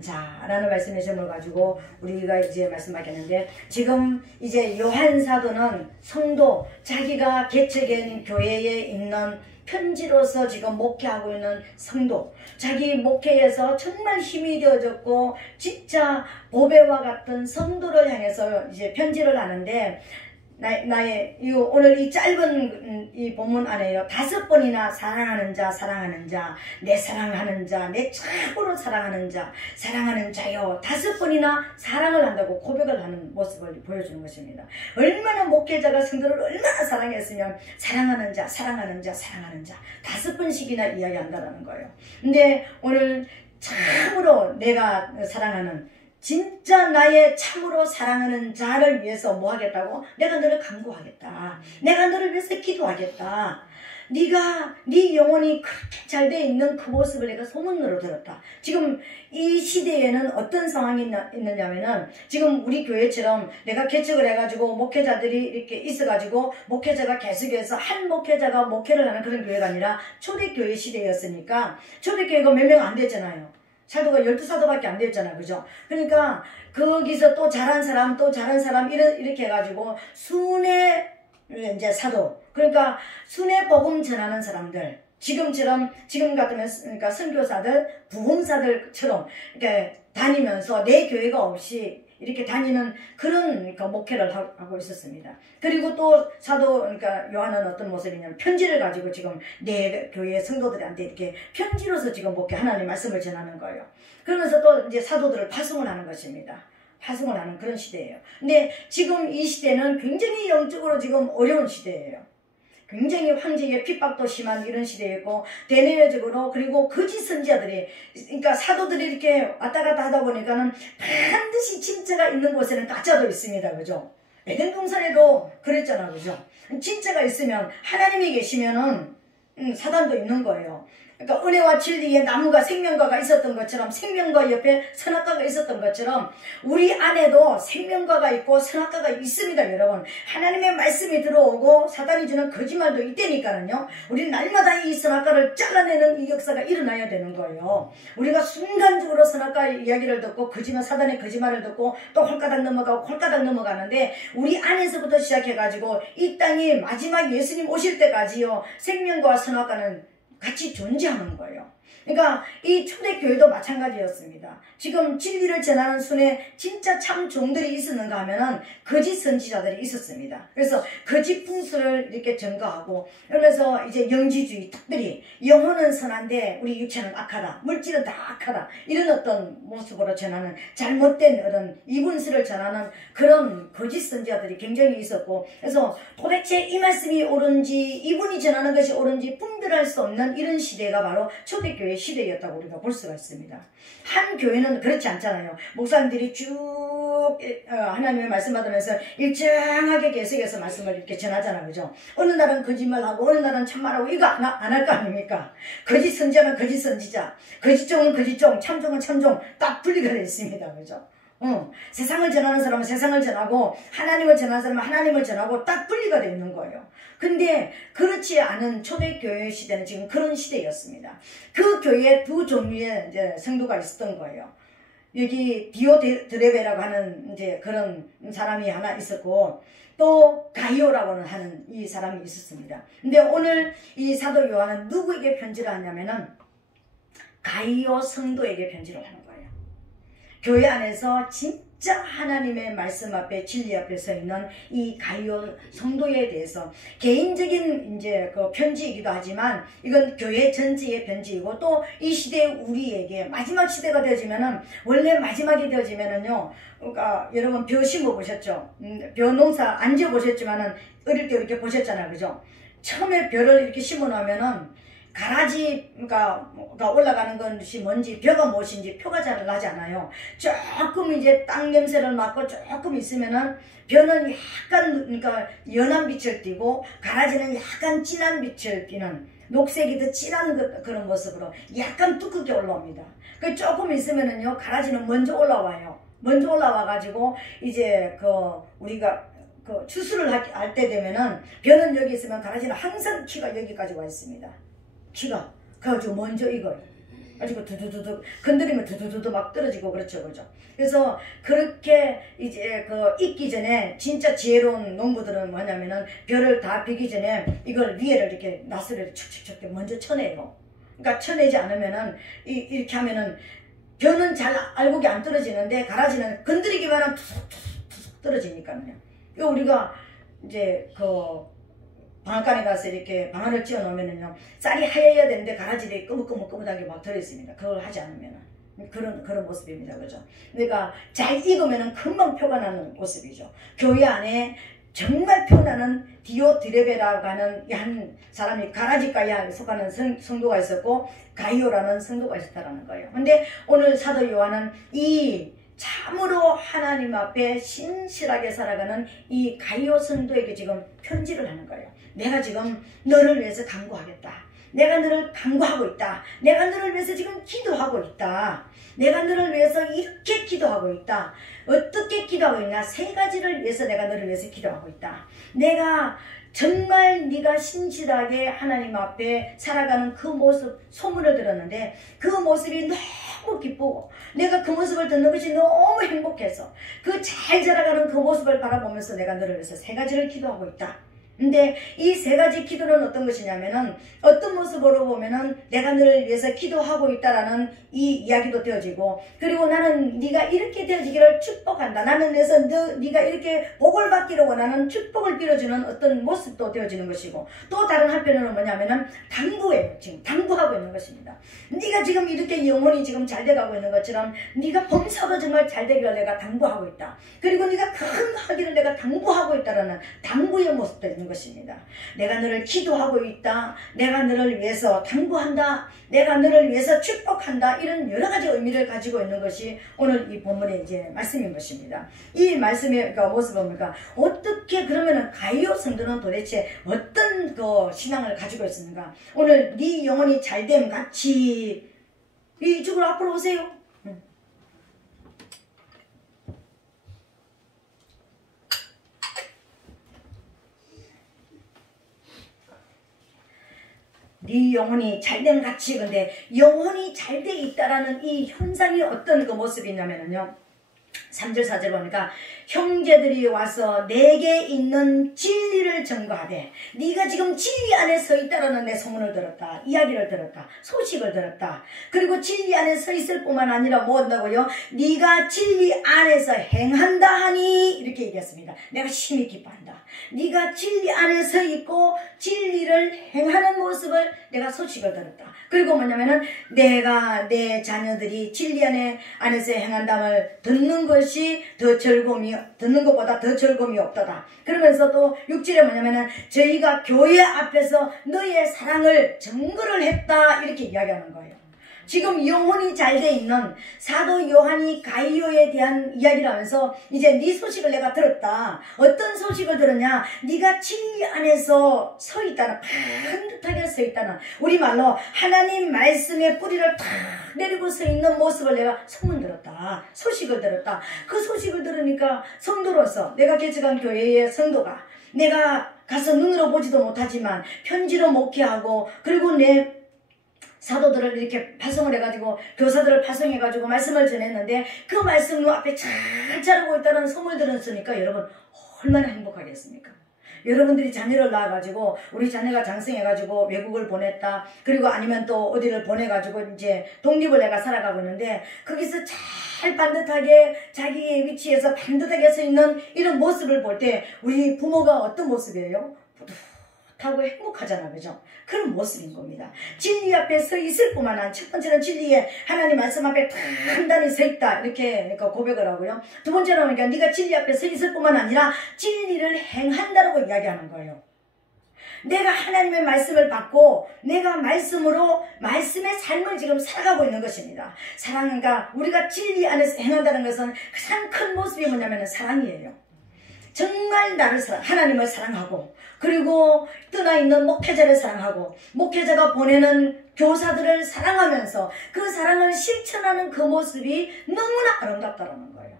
자, 라는 말씀의 점을 가지고 우리가 이제 말씀하겠는데, 지금 이제 요한 사도는 성도, 자기가 개척한 교회에 있는 편지로서 지금 목회하고 있는 성도, 자기 목회에서 정말 힘이 되어졌고 진짜 보배와 같은 성도를 향해서 이제 편지를 하는데, 나의 오늘 이 짧은 이 본문 안에요, 5번이나 사랑하는 자, 사랑하는 자, 내 사랑하는 자, 내 참으로 사랑하는 자, 사랑하는 자요, 5번이나 사랑을 한다고 고백을 하는 모습을 보여주는 것입니다. 얼마나 목회자가 성도를 얼마나 사랑했으면 사랑하는 자, 사랑하는 자, 사랑하는 자 5번씩이나 이야기한다는 거예요. 근데 오늘 참으로 내가 사랑하는, 진짜 나의 참으로 사랑하는 자를 위해서 뭐 하겠다고? 내가 너를 간구하겠다. 내가 너를 위해서 기도하겠다. 네 영혼이 그렇게 잘 돼 있는 그 모습을 내가 소문으로 들었다. 지금 이 시대에는 어떤 상황이 있느냐면은, 지금 우리 교회처럼 내가 개척을 해가지고 목회자들이 이렇게 있어가지고 목회자가 계속해서 한 목회자가 목회를 하는 그런 교회가 아니라 초대교회 시대였으니까, 초대교회가 몇 명 안 됐잖아요. 사도가 12사도밖에 안 되었잖아. 그죠? 그러니까 거기서 또 잘한 사람, 또 잘한 사람 이렇게 해가지고 순회 이제 사도, 그러니까 순회 복음 전하는 사람들, 지금 같으면 그러니까 선교사들, 부흥사들처럼 이렇게 다니면서 내 교회가 없이 이렇게 다니는 그런 그러니까 목회를 하고 있었습니다. 그리고 또 사도, 그러니까 요한은 어떤 모습이냐면 편지를 가지고 지금 내 교회 성도들한테 이렇게 편지로서 지금 목회, 하나님 말씀을 전하는 거예요. 그러면서 또 이제 사도들을 파송을 하는 것입니다. 파송을 하는 그런 시대예요. 근데 지금 이 시대는 굉장히 영적으로 지금 어려운 시대예요. 굉장히 황제의 핍박도 심한 이런 시대였고, 대내외적으로, 그리고 거짓 선지자들이, 그러니까 사도들이 이렇게 왔다 갔다 하다 보니까는 반드시 진짜가 있는 곳에는 가짜도 있습니다. 그죠? 에덴 동산에도 그랬잖아. 그죠? 진짜가 있으면, 하나님이 계시면은 사단도 있는 거예요. 그러니까 은혜와 진리의 나무가 생명과가 있었던 것처럼, 생명과 옆에 선악과가 있었던 것처럼 우리 안에도 생명과가 있고 선악과가 있습니다. 여러분, 하나님의 말씀이 들어오고 사단이 주는 거짓말도 있다니까요. 우리 날마다 이 선악과를 잘라내는 이 역사가 일어나야 되는 거예요. 우리가 순간적으로 선악과 이야기를 듣고 거짓말, 사단의 거짓말을 듣고 또 홀가닥 넘어가고 홀가닥 넘어가는데, 우리 안에서부터 시작해가지고 이 땅이 마지막 예수님 오실 때까지요, 생명과 선악과는 같이 존재하는 거예요. 그러니까 이 초대교회도 마찬가지였습니다. 지금 진리를 전하는 순에 진짜 참 종들이 있었는가 하면은 거짓 선지자들이 있었습니다. 그래서 거짓 풍수를 이렇게 증거하고, 그러면서 이제 영지주의, 특별히 영혼은 선한데 우리 육체는 악하다, 물질은 다 악하다, 이런 어떤 모습으로 전하는 잘못된 어떤 이분수를 전하는 그런 거짓 선지자들이 굉장히 있었고, 그래서 도대체 이 말씀이 옳은지 이분이 전하는 것이 옳은지 분별할 수 없는 이런 시대가 바로 초대교회 시대였다고 우리가 볼 수가 있습니다. 한 교회는 그렇지 않잖아요. 목사님들이 쭉 하나님의 말씀 받으면서 일정하게 계속해서 말씀을 이렇게 전하잖아요. 그죠? 어느 날은 거짓말하고 어느 날은 참말하고, 이거 안 할 거 아닙니까? 거짓 선지자는 거짓 선지자, 거짓종은 거짓종, 참종은 참종, 딱 분리가 되어 있습니다. 그죠? 세상을 전하는 사람은 세상을 전하고, 하나님을 전하는 사람은 하나님을 전하고, 딱 분리가 되어 있는 거예요. 근데 그렇지 않은 초대교회 시대는 지금 그런 시대였습니다. 그 교회에 두 종류의 이제 성도가 있었던 거예요. 여기 디오드레베라고 하는 이제 그런 사람이 하나 있었고, 또 가이오라고는 하는 이 사람이 있었습니다. 근데 오늘 이 사도 요한은 누구에게 편지를 하냐면은 가이오 성도에게 편지를 하는 거예요. 교회 안에서 진짜 하나님의 말씀 앞에, 진리 앞에 서 있는 이 가이오 성도에 대해서 개인적인 이제 그 편지이기도 하지만, 이건 교회 전체의 편지이고, 또 이 시대 우리에게 마지막 시대가 되어지면은, 원래 마지막이 되어지면은요, 그러니까 여러분 벼 심어 보셨죠? 벼 농사 안 지어 보셨지만은 어릴 때 이렇게 보셨잖아요. 그죠? 처음에 벼를 이렇게 심어 놓으면은 가라지, 그러니까 올라가는 것이 뭔지, 벼가 무엇인지 표가 잘 나지 않아요. 조금 이제 땅 냄새를 맡고 조금 있으면은 벼는 약간, 그러니까 연한 빛을 띠고, 가라지는 약간 진한 빛을 띠는, 녹색이 더 진한 그런 모습으로 약간 두껍게 올라옵니다. 그 조금 있으면은요, 가라지는 먼저 올라와요. 먼저 올라와가지고 이제 우리가 추수를 할 때 되면은, 벼는 여기 있으면 가라지는 항상 키가 여기까지 와 있습니다. 키가. 그래가지고 먼저 익어요. 가지고 두두두두 건드리면 두두두두 막 떨어지고 그렇죠, 그죠? 그래서 그렇게 이제 익기 전에 진짜 지혜로운 농부들은 뭐냐면은 벼를 다 비기 전에 이걸 위에를 이렇게 나스를 척척척 먼저 쳐내요. 그러니까 쳐내지 않으면은 이렇게 하면은 벼는 잘 알곡이 안 떨어지는데 가라지는 건드리기만 하면 툭툭툭 떨어지니까요. 우리가 이제 방앗간에 가서 이렇게 방앗을 찧어 놓으면은요, 쌀이 하얘야 되는데 가라지들이 끄뭇끄뭇하게 막 들어있습니다. 그걸 하지 않으면은. 그런 모습입니다. 그죠? 그러니까 잘 익으면은 금방 표가 나는 모습이죠. 교회 안에 정말 표나는 디오드레베라고 하는 한 사람이 가라지과에 속하는 성도가 있었고, 가이오라는 성도가 있었다는 거예요. 근데 오늘 사도 요한은 이 참으로 하나님 앞에 신실하게 살아가는 이 가이오 성도에게 지금 편지를 하는 거예요. 내가 지금 너를 위해서 간구하겠다. 내가 너를 간구하고 있다. 내가 너를 위해서 지금 기도하고 있다. 내가 너를 위해서 이렇게 기도하고 있다. 어떻게 기도하고 있나? 3가지를 위해서 내가 너를 위해서 기도하고 있다. 내가 정말 네가 신실하게 하나님 앞에 살아가는 그 모습 소문을 들었는데 그 모습이 너무 기쁘고 내가 그 모습을 듣는 것이 너무 행복해서 그 잘 자라가는 그 모습을 바라보면서 내가 너를 위해서 3가지를 기도하고 있다. 근데 이 3가지 기도는 어떤 것이냐면은 어떤 모습으로 보면은 내가 너를 위해서 기도하고 있다라는 이 이야기도 되어지고, 그리고 나는 네가 이렇게 되어지기를 축복한다. 나는 그래서 네가 이렇게 복을 받기를 원하는 축복을 빌어주는 어떤 모습도 되어지는 것이고, 또 다른 한편으로는 뭐냐면은 당부예요. 지금 당부하고 있는 것입니다. 네가 지금 이렇게 영혼이 지금 잘 돼가고 있는 것처럼 네가 범사도 정말 잘 되기를 내가 당부하고 있다. 그리고 네가 큰 거 하기를 내가 당부하고 있다라는 당부의 모습도 있는 것입니다. 내가 너를 기도하고 있다. 내가 너를 위해서 당부한다. 내가 너를 위해서 축복한다. 이런 여러 가지 의미를 가지고 있는 것이 오늘 이 본문의 이제 말씀인 것입니다. 이 말씀의 모습은 뭡니까? 어떻게 그러면은 가이오 성도는 도대체 어떤 신앙을 가지고 있습니까? 오늘 네 영혼이 잘됨 같이 이쪽으로 앞으로 오세요. 네 영혼이 잘된 같이. 근데 영혼이 잘 돼 있다라는 이 현상이 어떤 모습이냐면요, 3절 4절 보니까 형제들이 와서 내게 있는 진리를 증거하되, 네가 지금 진리 안에 서 있다라는 내 소문을 들었다. 이야기를 들었다. 소식을 들었다. 그리고 진리 안에 서 있을 뿐만 아니라 뭐 한다고요? 네가 진리 안에서 행한다 하니, 이렇게 얘기했습니다. 내가 심히 기뻐한다. 네가 진리 안에 서 있고 진리를 행하는 모습을 내가 소식을 들었다. 그리고 뭐냐면은 내가 내 자녀들이 진리 안에서 행한담을 듣는 것이 듣는 것보다 더 즐거움이 없도다. 그러면서 또 6절에 뭐냐면은 저희가 교회 앞에서 너의 사랑을 증거를 했다. 이렇게 이야기하는 거예요. 지금 영혼이 잘 돼 있는 사도 요한이 가이오에 대한 이야기를 하면서 이제 네 소식을 내가 들었다. 어떤 소식을 들었냐? 네가 진리 안에서 서 있다는, 반듯하게 서 있다는, 우리말로 하나님 말씀의 뿌리를 탁 내리고 서 있는 모습을 내가 소문 들었다. 소식을 들었다. 그 소식을 들으니까 성도로서, 내가 개척한 교회의 성도가 내가 가서 눈으로 보지도 못하지만 편지로 목회하고, 그리고 내 사도들을 이렇게 파송을 해가지고, 교사들을 파송해가지고 말씀을 전했는데 그 말씀 앞에 잘 자라고 있다는 소문을 들었으니까 여러분 얼마나 행복하겠습니까? 여러분들이 자녀를 낳아가지고 우리 자녀가 장성해가지고 외국을 보냈다. 그리고 아니면 또 어디를 보내가지고 이제 독립을 내가 살아가고 있는데 거기서 잘 반듯하게 자기의 위치에서 반듯하게 서 있는 이런 모습을 볼 때 우리 부모가 어떤 모습이에요? 하고 행복하잖아, 그죠? 그런 모습인 겁니다. 진리 앞에 서 있을 뿐만 아니라, 첫 번째는 진리에 하나님 말씀 앞에 단단히 서 있다, 이렇게 고백을 하고요. 두 번째는 그러니까 네가 진리 앞에 서 있을 뿐만 아니라 진리를 행한다라고 이야기하는 거예요. 내가 하나님의 말씀을 받고 내가 말씀으로 말씀의 삶을 지금 살아가고 있는 것입니다. 사랑인가, 우리가 진리 안에서 행한다는 것은 가장 큰 모습이 뭐냐면 사랑이에요. 정말 나를 하나님을 사랑하고, 그리고 떠나 있는 목회자를 사랑하고, 목회자가 보내는 교사들을 사랑하면서 그 사랑을 실천하는 그 모습이 너무나 아름답다는 거예요.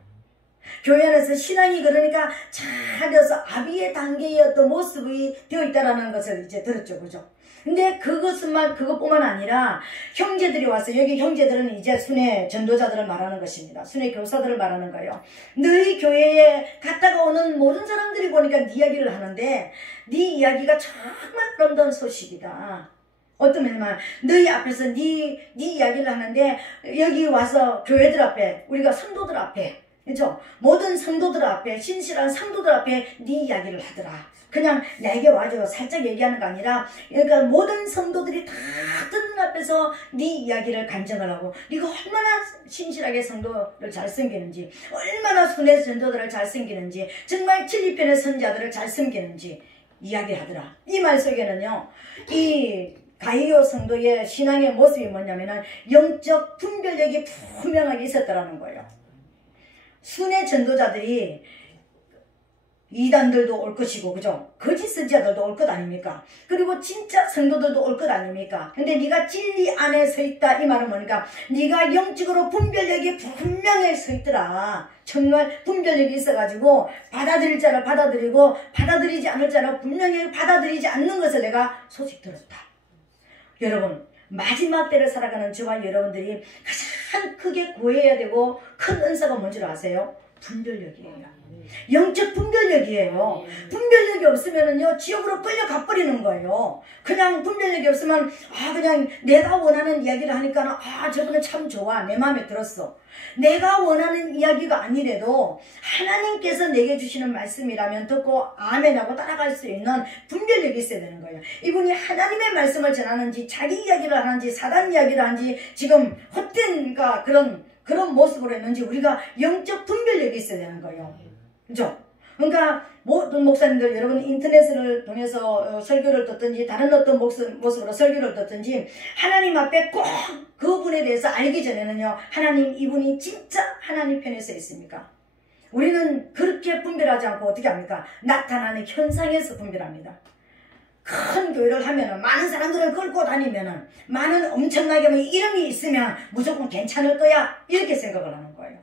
교회 안에서 신앙이 그러니까 잘 되어서 아비의 단계의 어떤 모습이 되어 있다는 것을 이제 들었죠, 그죠? 근데 그것뿐만 아니라 형제들이 와서, 여기 형제들은 이제 순회 전도자들을 말하는 것입니다. 순회 교사들을 말하는 거예요. 너희 교회에 갔다가 오는 모든 사람들이 보니까 네 이야기를 하는데 네 이야기가 정말 아름다운 소식이다. 어떤 면이면 너희 앞에서 네 이야기를 하는데 여기 와서 교회들 앞에, 우리가 성도들 앞에, 그렇죠? 모든 성도들 앞에, 신실한 성도들 앞에 네 이야기를 하더라. 그냥 내게 와줘 살짝 얘기하는 거 아니라, 그러니까 모든 성도들이 다 듣는 앞에서 네 이야기를 간증을 하고, 네가 얼마나 신실하게 성도를 잘 섬기는지, 얼마나 순회 전도들을 잘 섬기는지, 정말 진리편의 선자들을 잘 섬기는지 이야기하더라. 이 말 속에는요, 이 가이오 성도의 신앙의 모습이 뭐냐면은 영적 분별력이 분명하게 있었다라는 거예요. 순회 전도자들이 이단들도 올 것이고, 그죠? 거짓 선지자들도 올 것 아닙니까? 그리고 진짜 성도들도 올 것 아닙니까? 근데 네가 진리 안에 서 있다, 이 말은 뭐니까 네가 영적으로 분별력이 분명히 서 있더라. 정말 분별력이 있어가지고 받아들일 자를 받아들이고 받아들이지 않을 자를 분명히 받아들이지 않는 것을 내가 소식 들었다. 여러분, 마지막 때를 살아가는 저와 여러분들이 가장 크게 구해야 되고 큰 은사가 뭔지 아세요? 분별력이에요. 영적 분별력이에요. 분별력이 없으면은요, 지옥으로 끌려가 버리는 거예요. 그냥 분별력이 없으면, 그냥 내가 원하는 이야기를 하니까, 저분은 참 좋아. 내 마음에 들었어. 내가 원하는 이야기가 아니래도 하나님께서 내게 주시는 말씀이라면 듣고 아멘하고 따라갈 수 있는 분별력이 있어야 되는 거예요. 이분이 하나님의 말씀을 전하는지 자기 이야기를 하는지 사단 이야기를 하는지 지금 헛된 그런 모습으로 했는지 우리가 영적 분별력이 있어야 되는 거예요. 그죠? 그러니까 모든 목사님들, 여러분 인터넷을 통해서 설교를 듣든지 다른 어떤 모습으로 설교를 듣든지 하나님 앞에 꼭 그분에 대해서 알기 전에는요, 하나님, 이분이 진짜 하나님 편에 서 있습니까? 우리는 그렇게 분별하지 않고 어떻게 합니까? 나타나는 현상에서 분별합니다. 큰 교회를 하면은, 많은 사람들을 끌고 다니면은, 많은 엄청나게 이름이 있으면 무조건 괜찮을 거야, 이렇게 생각을 하는 거예요.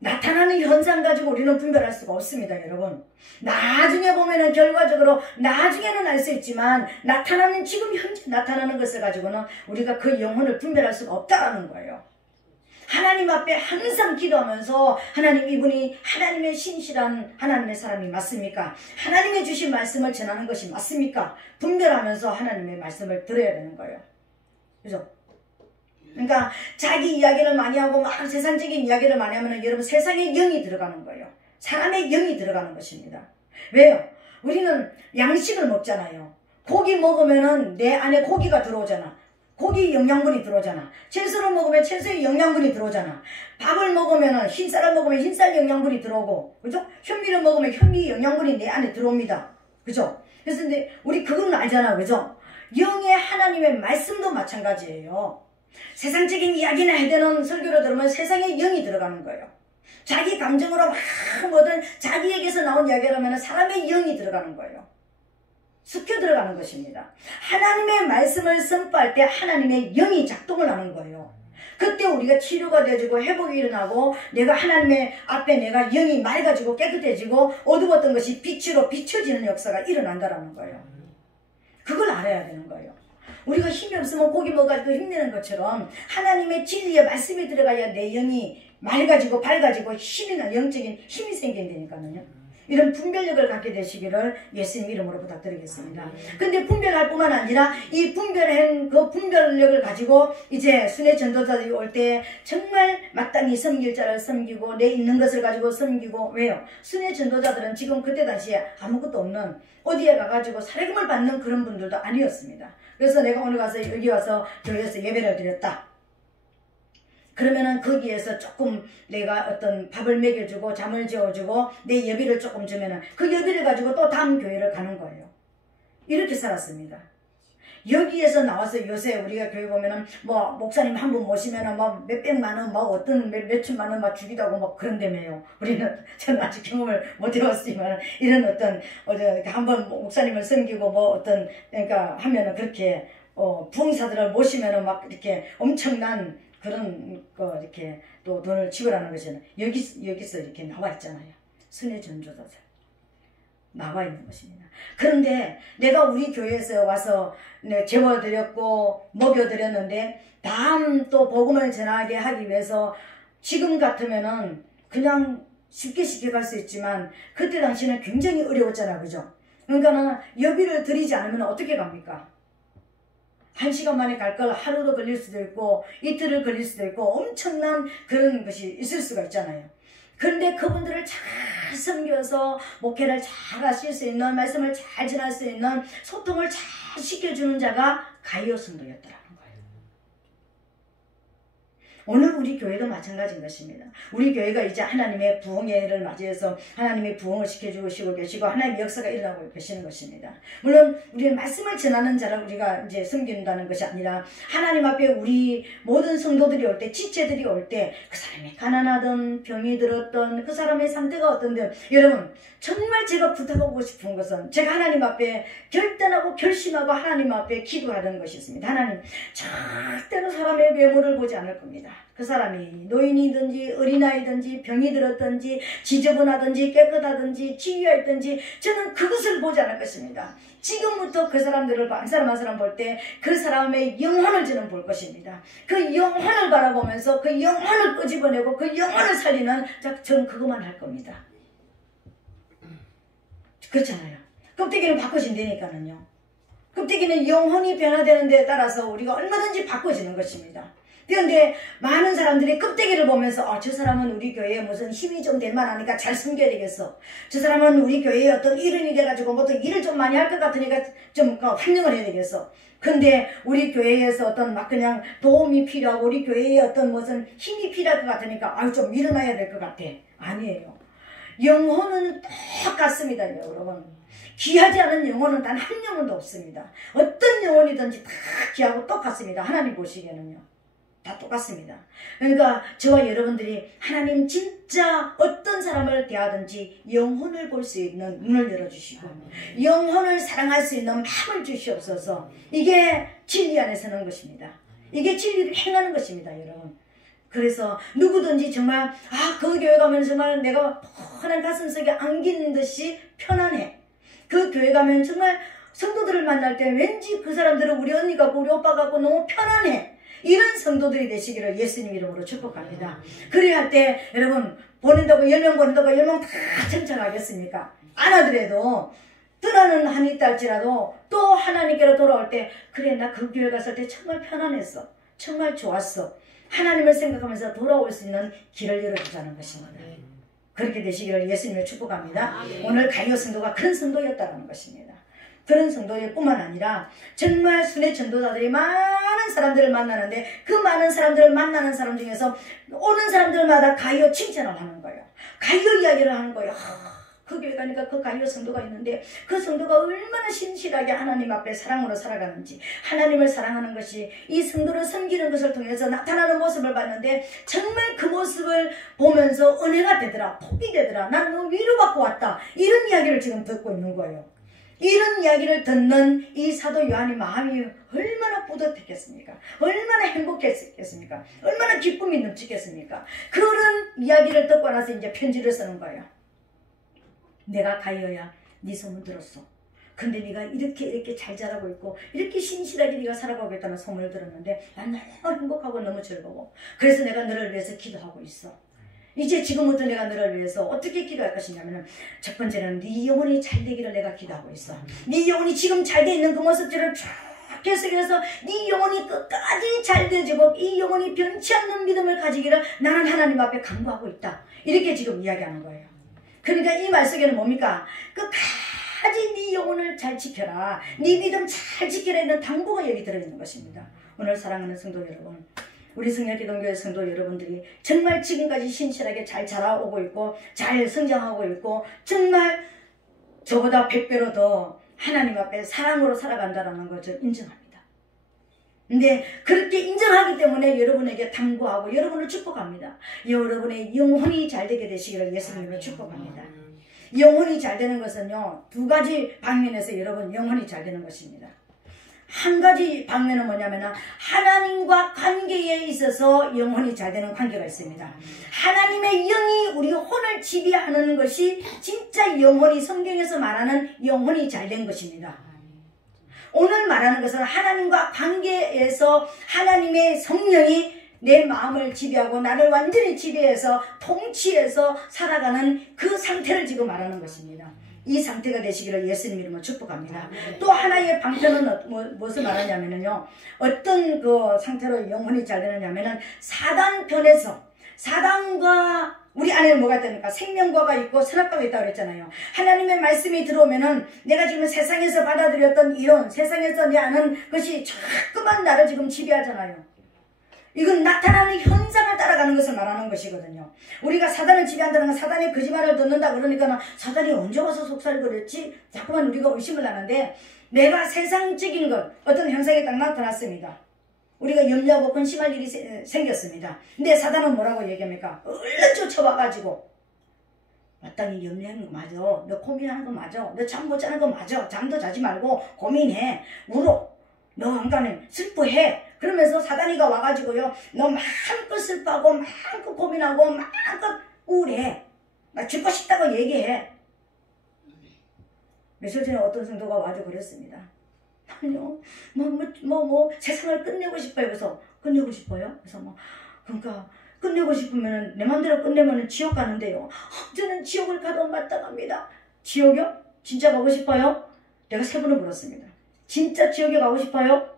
나타나는 현상 가지고 우리는 분별할 수가 없습니다, 여러분. 나중에 보면은 결과적으로 나중에는 알 수 있지만 지금 현재 나타나는 것을 가지고는 우리가 그 영혼을 분별할 수가 없다는 거예요. 하나님 앞에 항상 기도하면서 하나님, 이분이 하나님의 신실한 하나님의 사람이 맞습니까? 하나님의 주신 말씀을 전하는 것이 맞습니까? 분별하면서 하나님의 말씀을 들어야 되는 거예요. 그죠? 그러니까 자기 이야기를 많이 하고 막 세상적인 이야기를 많이 하면 여러분 세상에 영이 들어가는 거예요. 사람의 영이 들어가는 것입니다. 왜요? 우리는 양식을 먹잖아요. 고기 먹으면은 내 안에 고기가 들어오잖아. 고기 영양분이 들어오잖아. 채소를 먹으면 채소의 영양분이 들어오잖아. 밥을 먹으면은 흰쌀을 먹으면 흰쌀 영양분이 들어오고, 그죠? 현미를 먹으면 현미 영양분이 내 안에 들어옵니다. 그죠? 그래서 근데 우리 그건 알잖아, 그죠? 영의 하나님의 말씀도 마찬가지예요. 세상적인 이야기나 해대는 설교를 들으면 세상에 영이 들어가는 거예요. 자기 감정으로 막 뭐든 자기에게서 나온 이야기를 하면 사람의 영이 들어가는 거예요. 숙여 들어가는 것입니다. 하나님의 말씀을 선포할 때 하나님의 영이 작동을 하는 거예요. 그때 우리가 치료가 되어지고 회복이 일어나고 내가 하나님의 앞에 내가 영이 맑아지고 깨끗해지고 어두웠던 것이 빛으로 비춰지는 역사가 일어난다는 거예요. 그걸 알아야 되는 거예요. 우리가 힘이 없으면 고기 먹어가지고 힘내는 것처럼 하나님의 진리의 말씀이 들어가야 내 영이 맑아지고 밝아지고 영적인 힘이 생긴다니까요. 이런 분별력을 갖게 되시기를 예수님 이름으로 부탁드리겠습니다. 근데 분별할 뿐만 아니라 이 분별한 그 분별력을 가지고 이제 순회 전도자들이 올 때 정말 마땅히 섬길 자를 섬기고 내 있는 것을 가지고 섬기고, 왜요? 순회 전도자들은 지금 그때 당시에 아무것도 없는 어디에 가가지고 살금을 받는 그런 분들도 아니었습니다. 그래서 내가 오늘 가서 여기 와서 교회에서 예배를 드렸다. 그러면은 거기에서 조금 내가 어떤 밥을 먹여주고 잠을 재워주고 내 예비를 조금 주면은 그 예비를 가지고 또 다음 교회를 가는 거예요. 이렇게 살았습니다. 여기에서 나와서 요새 우리가 교회 보면은 뭐 목사님 한 분 모시면은 막 몇백만 원, 막 어떤 몇천만 원 막 주기도 하고 막 그런다며요. 저는 아직 경험을 못 해봤지만 이런 어떤 한번 목사님을 섬기고 뭐 어떤 그러니까 하면은 그렇게 부흥사들을 모시면은 막 이렇게 엄청난 그런 거 이렇게 또 돈을 지불하는 것은 여기서 이렇게 나와 있잖아요. 순회 전도자들. 나와 있는 것입니다. 그런데 내가 우리 교회에서 와서 재워드렸고 먹여드렸는데 다음 또 복음을 전하게 하기 위해서 지금 같으면은 그냥 쉽게 갈 수 있지만 그때 당시는 굉장히 어려웠잖아, 그죠? 그러니까는 여비를 드리지 않으면 어떻게 갑니까? 1시간 만에 갈 걸 하루도 걸릴 수도 있고 이틀을 걸릴 수도 있고 엄청난 그런 것이 있을 수가 있잖아요. 그런데 그분들을 잘 섬겨서 목회를 잘 하실 수 있는, 말씀을 잘 전할 수 있는, 소통을 잘 시켜주는 자가 가이오 성도였더라는 거예요. 오늘 우리 교회도 마찬가지인 것입니다. 우리 교회가 이제 하나님의 부흥의 해를 맞이해서 하나님의 부흥을 시켜주시고 계시고 하나님의 역사가 일어나고 계시는 것입니다. 물론 우리는 말씀을 전하는 자를 우리가 이제 섬긴다는 것이 아니라 하나님 앞에 우리 모든 성도들이 올 때, 지체들이 올 때 그 사람이 가난하든 병이 들었든 그 사람의 상태가 어떤든 여러분 정말 제가 부탁하고 싶은 것은 제가 하나님 앞에 결단하고 결심하고 하나님 앞에 기도하는 것이 있습니다. 하나님 절대로 사람의 외모를 보지 않을 겁니다. 그 사람이 노인이든지 어린아이든지 병이 들었든지 지저분하든지 깨끗하든지 치유했든지 저는 그것을 보지 않을 것입니다. 지금부터 그 사람들을 한 사람 한 사람 볼 때 그 사람의 영혼을 저는 볼 것입니다. 그 영혼을 바라보면서 그 영혼을 끄집어내고 그 영혼을 살리는 저는 그것만 할 겁니다. 그렇잖아요. 껍데기는 바꿔진다니까는요. 껍데기는 영혼이 변화되는 데에 따라서 우리가 얼마든지 바꿔지는 것입니다. 그런데 많은 사람들이 껍데기를 보면서 저 사람은 우리 교회에 무슨 힘이 좀 될 만하니까 잘 숨겨야 되겠어. 저 사람은 우리 교회에 어떤 이름이 돼가지고 뭐 어떤 일을 좀 많이 할 것 같으니까 좀 환영을 해야 되겠어. 근데 우리 교회에서 어떤 막 그냥 도움이 필요하고 우리 교회에 어떤 무슨 힘이 필요할 것 같으니까 좀 일어나야 될 것 같아. 아니에요. 영혼은 똑같습니다, 여러분. 귀하지 않은 영혼은 단 한 영혼도 없습니다. 어떤 영혼이든지 다 귀하고 똑같습니다. 하나님 보시기에는요. 다 똑같습니다. 그러니까 저와 여러분들이 하나님 진짜 어떤 사람을 대하든지 영혼을 볼 수 있는 눈을 열어주시고 영혼을 사랑할 수 있는 마음을 주시옵소서. 이게 진리 안에 서는 것입니다. 이게 진리를 행하는 것입니다, 여러분. 그래서 누구든지 정말 그 교회 가면 정말 내가 편한 가슴속에 안기는 듯이 편안해. 그 교회 가면 정말 성도들을 만날 때 왠지 그 사람들은 우리 언니 같고 우리 오빠 같고 너무 편안해. 이런 성도들이 되시기를 예수님 이름으로 축복합니다. 그래야 할 때 여러분 보낸다고 10명 보낸다고 10명 다 청청하겠습니까? 안 하더라도 떠나는 한이 있다 할지라도 또 하나님께로 돌아올 때 그래 나 그 교회 갔을 때 정말 편안했어. 정말 좋았어. 하나님을 생각하면서 돌아올 수 있는 길을 열어주자는 것입니다. 그렇게 되시기를 예수님을 축복합니다. 오늘 가이오 성도가 그런 성도였다는 것입니다. 그런 성도일 뿐만 아니라 정말 순회 전도자들이 많은 사람들을 만나는데 그 많은 사람들을 만나는 사람 중에서 오는 사람들마다 가이오 칭찬을 하는 거예요. 가이오 이야기를 하는 거예요. 그 교회 가니까 그 가이오 성도가 있는데 그 성도가 얼마나 신실하게 하나님 앞에 사랑으로 살아가는지 하나님을 사랑하는 것이 이 성도를 섬기는 것을 통해서 나타나는 모습을 봤는데 정말 그 모습을 보면서 은혜가 되더라. 복이 되더라. 나는 너무 위로받고 왔다. 이런 이야기를 지금 듣고 있는 거예요. 이런 이야기를 듣는 이 사도 요한의 마음이 얼마나 뿌듯했겠습니까? 얼마나 행복했겠습니까? 얼마나 기쁨이 넘치겠습니까? 그런 이야기를 듣고 나서 이제 편지를 쓰는 거예요. 내가 가이오야, 네 소문 들었어. 근데 네가 이렇게 잘 자라고 있고 이렇게 신실하게 네가 살아가고 있다는 소문을 들었는데 난 너무 행복하고 너무 즐거워. 그래서 내가 너를 위해서 기도하고 있어. 이제 지금부터 내가 너를 위해서 어떻게 기도할 것이냐면 첫 번째는 네 영혼이 잘 되기를 내가 기도하고 있어. 네 영혼이 지금 잘 돼 있는 그 모습들을 쭉 계속해서 네 영혼이 끝까지 잘 되지고 이 영혼이 변치 않는 믿음을 가지기를 나는 하나님 앞에 간구하고 있다. 이렇게 지금 이야기하는 거예요. 그러니까 이 말 속에는 뭡니까? 끝까지 네 영혼을 잘 지켜라. 네 믿음 잘 지켜라 있는 당부가 여기 들어있는 것입니다. 오늘 사랑하는 성도 여러분, 우리 성령기독교의 성도 여러분들이 정말 지금까지 신실하게 잘 자라오고 있고 잘 성장하고 있고 정말 저보다 100배로 더 하나님 앞에 사랑으로 살아간다는 것을 인정합니다. 근데 그렇게 인정하기 때문에 여러분에게 당부하고 여러분을 축복합니다. 여러분의 영혼이 잘 되게 되시기를 예수님으로 축복합니다. 영혼이 잘 되는 것은요, 두 가지 방면에서 여러분 영혼이 잘 되는 것입니다. 한 가지 방면은 뭐냐면은 하나님과 관계에 있어서 영혼이 잘 되는 관계가 있습니다. 하나님의 영이 우리 혼을 지배하는 것이 진짜 영혼이, 성경에서 말하는 영혼이 잘 된 것입니다. 오늘 말하는 것은 하나님과 관계에서 하나님의 성령이 내 마음을 지배하고 나를 완전히 지배해서 통치해서 살아가는 그 상태를 지금 말하는 것입니다. 이 상태가 되시기를 예수님 이름으로 축복합니다. 또 하나의 방편은 무엇을 말하냐면요, 어떤 그 상태로 영혼이 잘 되느냐면은 사단 편에서, 사단과 우리 안에는 뭐가 있다니까? 생명과가 있고 선악과가 있다고 그랬잖아요. 하나님의 말씀이 들어오면은 내가 지금 세상에서 받아들였던 이론, 세상에서 내 아는 것이 자꾸만 나를 지금 지배하잖아요. 이건 나타나는 현상을 따라가는 것을 말하는 것이거든요. 우리가 사단을 지배한다는 건 사단의 거짓말을 듣는다 그러니까 사단이 언제 와서 속살거렸지? 자꾸만 우리가 의심을 하는데, 내가 세상적인 것, 어떤 현상이 딱 나타났습니다. 우리가 염려하고 근심할 일이 생겼습니다. 근데 사단은 뭐라고 얘기합니까? 얼른 쫓아와가지고, 마땅히 염려하는 거 맞아, 너 고민하는 거 맞아, 너 잠 못 자는 거 맞아, 잠도 자지 말고 고민해, 울어, 너 안가는 슬퍼해. 그러면서 사단이가 와가지고요, 너 마음껏 슬퍼하고 마음껏 고민하고 마음껏 우울해, 나 죽고 싶다고 얘기해. 며칠 전에 어떤 성도가 와서 그랬습니다. 아니요, 세상을 끝내고 싶어요. 그래서 끝내고 싶어요? 그래서 그러니까 끝내고 싶으면 내 맘대로 끝내면 지옥 가는데요. 저는 지옥을 가도 마땅합니다. 지옥이요? 진짜 가고 싶어요? 내가 3번을 물었습니다. 진짜 지옥에 가고 싶어요?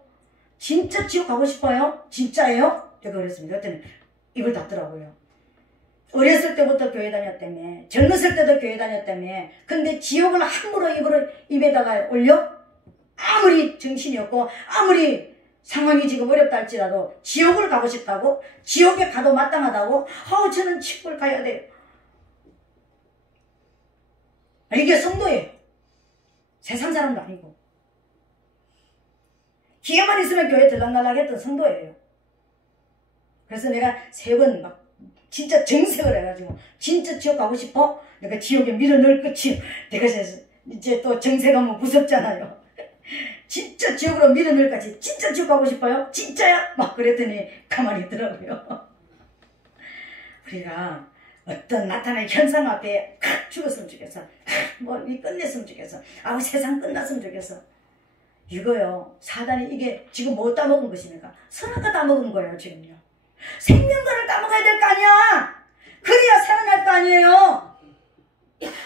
진짜 지옥 가고 싶어요? 진짜예요? 내가 그랬습니다. 그랬더니 이걸 닫더라고요. 어렸을 때부터 교회 다녔다며, 젊었을 때도 교회 다녔다며, 근데 지옥을 함부로 입에다가 올려? 아무리 정신이 없고 아무리 상황이 지금 어렵다 할지라도 지옥을 가고 싶다고? 지옥에 가도 마땅하다고? 저는 지옥을 가야 돼요. 이게 성도예요. 세상 사람도 아니고. 기회만 있으면 교회 들락날락 했던 성도예요. 그래서 내가 3번 막 진짜 정색을 해가지고, 진짜 지옥 가고 싶어? 내가 지옥에 밀어넣을 끝이, 내가 이제 또 정색하면 무섭잖아요. 진짜 지옥으로 밀어넣을 까지 진짜 지옥 가고 싶어요? 진짜야? 막 그랬더니 가만히 있더라고요. 우리가 어떤 나타날 현상 앞에 죽었으면 좋겠어. 이 끝냈으면 좋겠어. 세상 끝났으면 좋겠어. 이거요, 사단이 이게 지금 뭐 따먹은 것입니까? 선악과 따먹은 거예요, 지금요. 생명과를 따먹어야 될 거 아니야. 그래야 살아날 거 아니에요.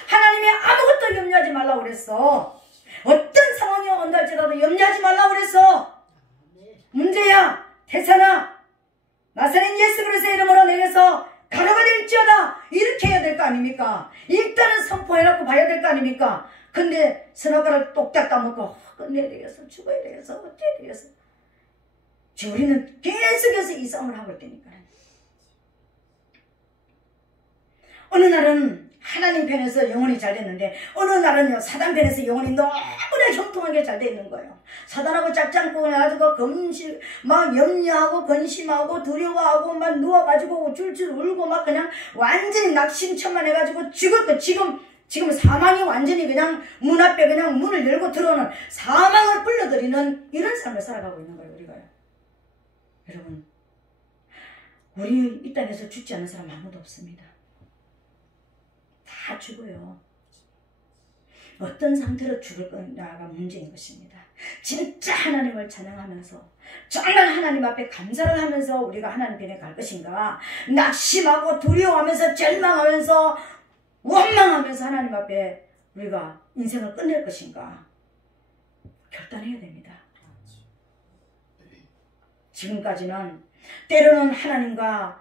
하나님이 아무것도 염려하지 말라고 그랬어. 어떤 상황이 온다 할지라도 염려하지 말라고 그랬어. 문제야, 태산아, 나사렛 예수 그리스도의 이름으로 내려서 가로가 될지어다, 이렇게 해야 될 거 아닙니까? 일단은 선포해놓고 봐야 될 거 아닙니까? 근데 선악과를 똑딱 따먹고 끝내야 되겠어, 죽어야 되겠어, 어째야 되겠어. 지금 우리는 계속해서 이 싸움을 하고 있다니까요. 어느 날은 하나님 편에서 영혼이 잘 됐는데, 어느 날은요, 사단 편에서 영혼이 너무나 형통하게 잘 돼 있는 거예요. 사단하고 짝짱구 해가지고 막 염려하고 근심하고 두려워하고 막 누워가지고 줄줄 울고 막 그냥 완전히 낙심천만 해가지고 죽을 거, 지금 사망이 완전히 그냥 문 앞에 그냥 문을 열고 들어오는, 사망을 불러들이는 이런 삶을 살아가고 있는 거예요, 우리가요. 여러분, 우리 이 땅에서 죽지 않은 사람 아무도 없습니다. 다 죽어요. 어떤 상태로 죽을 거냐가 문제인 것입니다. 진짜 하나님을 찬양하면서, 정말 하나님 앞에 감사를 하면서 우리가 하나님 편에 갈 것인가, 낙심하고 두려워하면서 절망하면서 원망하면서 하나님 앞에 우리가 인생을 끝낼 것인가 결단해야 됩니다. 지금까지는 때로는 하나님과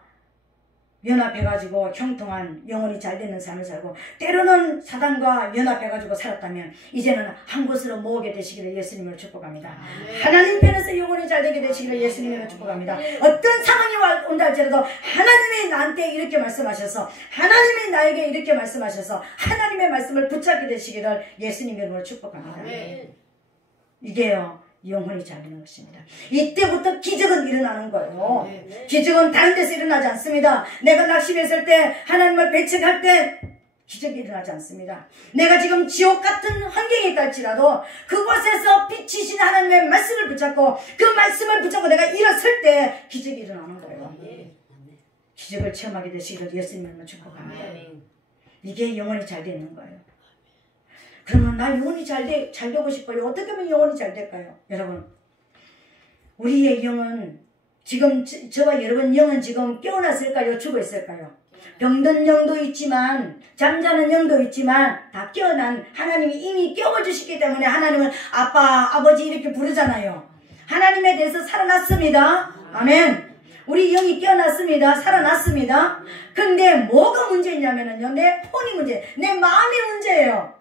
연합해가지고 형통한 영혼이 잘 되는 삶을 살고, 때로는 사단과 연합해가지고 살았다면 이제는 한 곳으로 모으게 되시기를 예수님을 축복합니다. 하나님 편에서 영혼이 잘 되게 되시기를 예수님을 축복합니다. 어떤 상황이 온다 할지라도 하나님이 나한테 이렇게 말씀하셔서, 하나님이 나에게 이렇게 말씀하셔서 하나님의 말씀을 붙잡게 되시기를 예수님의 이름으로 축복합니다. 이게요, 영혼이 잘 되는 것입니다. 이때부터 기적은 일어나는 거예요. 기적은 다른 데서 일어나지 않습니다. 내가 낙심했을 때, 하나님을 배척할 때 기적이 일어나지 않습니다. 내가 지금 지옥 같은 환경에 있다 할지라도 그곳에서 빛이신 하나님의 말씀을 붙잡고 그 말씀을 붙잡고 내가 일어설 때 기적이 일어나는 거예요. 기적을 체험하게 되시기를 예수님을 축복합니다. 이게 영혼이 잘 되는 거예요. 그러면 나 영혼이 잘 되고 싶어요. 어떻게 하면 영혼이 잘 될까요? 여러분, 우리의 영은 지금 저와 여러분 영은 지금 깨어났을까요? 죽어 있을까요? 병든 영도 있지만 잠자는 영도 있지만 다 깨어난 하나님이 이미 깨워주시기 때문에 하나님은 아빠, 아버지 이렇게 부르잖아요. 하나님에 대해서 살아났습니다. 아멘. 우리 영이 깨어났습니다. 살아났습니다. 근데 뭐가 문제냐면요, 내 혼이 문제, 내 마음이 문제예요.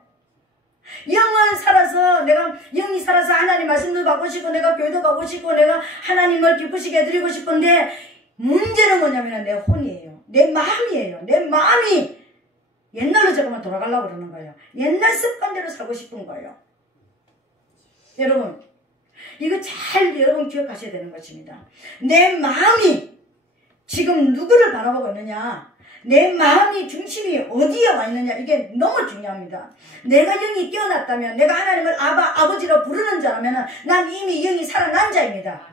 영은 살아서 영이 살아서 하나님 말씀도 받고 싶고 내가 교회도 가고 싶고 내가 하나님을 기쁘시게 해드리고 싶은데 문제는 뭐냐면 내 혼이에요. 내 마음이에요. 내 마음이 옛날로 조금만 돌아가려고 그러는 거예요. 옛날 습관대로 살고 싶은 거예요. 여러분, 이거 잘 여러분 기억하셔야 되는 것입니다. 내 마음이 지금 누구를 바라보고 있느냐, 내 마음이 중심이 어디에 와 있느냐, 이게 너무 중요합니다. 내가 영이 깨어났다면, 내가 하나님을 아버지로 부르는 자라면 난 이미 영이 살아난 자입니다.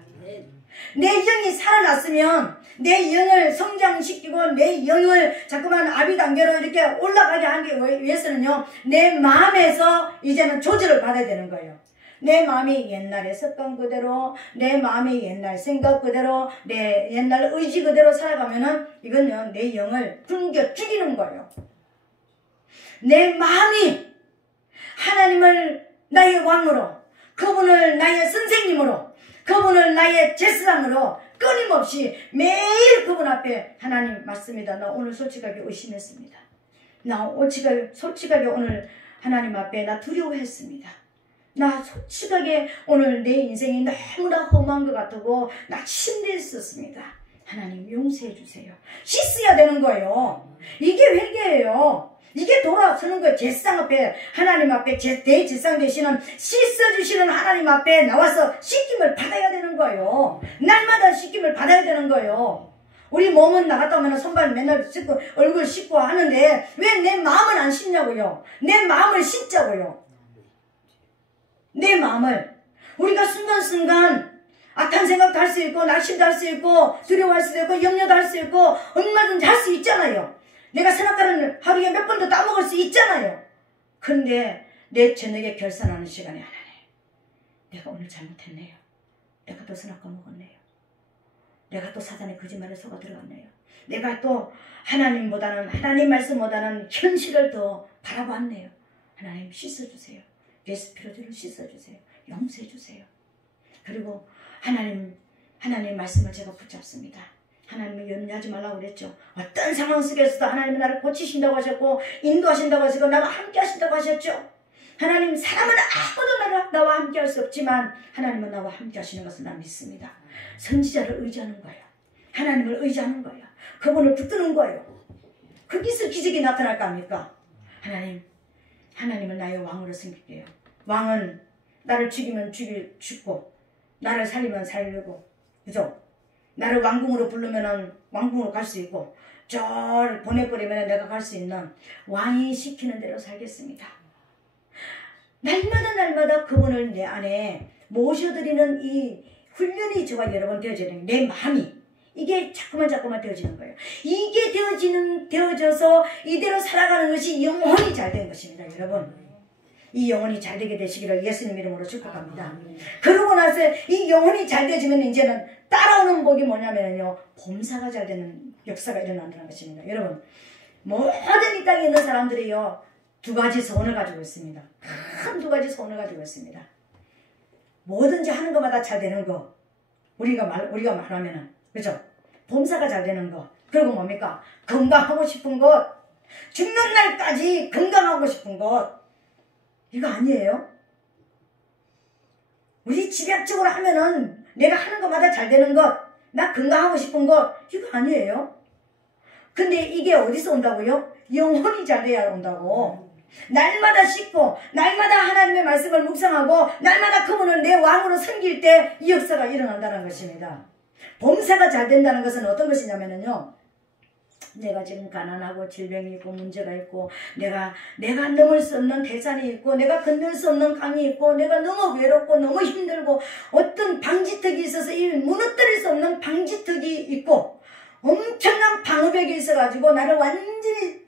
내 영이 살아났으면 내 영을 성장시키고 내 영을 자꾸만 아비 단계로 이렇게 올라가게 하기 위해서는요, 내 마음에서 이제는 조절을 받아야 되는 거예요. 내 마음이 옛날의 습관 그대로, 내 마음이 옛날 생각 그대로, 내 옛날 의지 그대로 살아가면은 이건요, 내 영을 굶겨 죽이는 거예요. 내 마음이 하나님을 나의 왕으로, 그분을 나의 선생님으로, 그분을 나의 제사장으로 끊임없이 매일 그분 앞에 하나님 맞습니다. 나 오늘 솔직하게 의심했습니다. 나 솔직하게 오늘 하나님 앞에 나 두려워했습니다. 나 솔직하게 오늘 내 인생이 너무나 험한 것 같고 낙심되었습니다. 하나님 용서해 주세요. 씻어야 되는 거예요. 이게 회개예요. 이게 돌아서는 거예요. 제사장 앞에, 하나님 앞에 대제사장 되시는 씻어주시는 하나님 앞에 나와서 씻김을 받아야 되는 거예요. 날마다 씻김을 받아야 되는 거예요. 우리 몸은 나갔다 오면 손발 맨날 씻고 얼굴 씻고 하는데 왜 내 마음은 안 씻냐고요. 내 마음을 씻자고요. 내 마음을. 우리가 순간순간 악한 생각도 할 수 있고 낙심도 할 수 있고 두려워할 수도 있고 염려도 할 수 있고 얼마든지 할 수 있잖아요. 내가 생각하는 하루에 몇 번도 따먹을 수 있잖아요. 근데 내 저녁에 결산하는 시간에 하나님, 내가 오늘 잘못했네요. 내가 또 선악과 먹었네요. 내가 또 사단의 거짓말에 속아 들어갔네요. 내가 또 하나님보다는, 하나님 말씀보다는 현실을 더 바라봤네요. 하나님 씻어주세요. 예수피로대로 씻어주세요. 용서해주세요. 그리고 하나님 말씀을 제가 붙잡습니다. 하나님을 염려하지 말라고 그랬죠. 어떤 상황 속에서도 하나님은 나를 고치신다고 하셨고 인도하신다고 하시고 나와 함께 하신다고 하셨죠. 하나님, 사람은 아무도 나와 함께 할 수 없지만 하나님은 나와 함께 하시는 것을 난 믿습니다. 선지자를 의지하는 거예요. 하나님을 의지하는 거예요. 그분을 붙드는 거예요. 거기서 기적이 나타날 거 아닙니까? 하나님을 나의 왕으로 섬길게요. 왕은 나를 죽이면 죽고 나를 살리면 살리고, 그죠? 나를 왕궁으로 부르면은 왕궁으로 갈 수 있고, 저를 보내버리면 내가 갈 수 있는 왕이 시키는 대로 살겠습니다. 날마다 그분을 내 안에 모셔드리는 이 훈련이 저와 여러분 되어지는, 내 마음이 이게 자꾸만 되어지는 거예요. 이게 되어져서 이대로 살아가는 것이 영혼이 잘 된 것입니다. 여러분, 이 영혼이 잘 되게 되시기를 예수님 이름으로 축복합니다. 그러고 나서 이 영혼이 잘 되지면 이제는 따라오는 복이 뭐냐면요, 범사가 잘 되는 역사가 일어난다는 것입니다. 여러분, 모든 이 땅에 있는 사람들이요, 두 가지 소원을 가지고 있습니다. 큰 두 가지 소원을 가지고 있습니다. 뭐든지 하는 것마다 잘 되는 거, 우리가 말하면은, 그죠? 범사가 잘 되는 거, 그리고 뭡니까? 건강하고 싶은 것, 죽는 날까지 건강하고 싶은 것, 이거 아니에요? 우리 집약적으로 하면은 내가 하는 것마다 잘 되는 것, 나 건강하고 싶은 것, 이거 아니에요? 근데 이게 어디서 온다고요? 영혼이 잘 돼야 온다고. 날마다 씻고 날마다 하나님의 말씀을 묵상하고 날마다 그분을 내 왕으로 섬길 때 이 역사가 일어난다는 것입니다. 범사가 잘 된다는 것은 어떤 것이냐면요, 내가 지금 가난하고 질병이 있고 문제가 있고 내가 넘을 수 없는 대산이 있고 내가 건널 수 없는 강이 있고 내가 너무 외롭고 너무 힘들고 어떤 방지턱이 있어서 이 무너뜨릴 수 없는 방지턱이 있고 엄청난 방어벽이 있어가지고 나를 완전히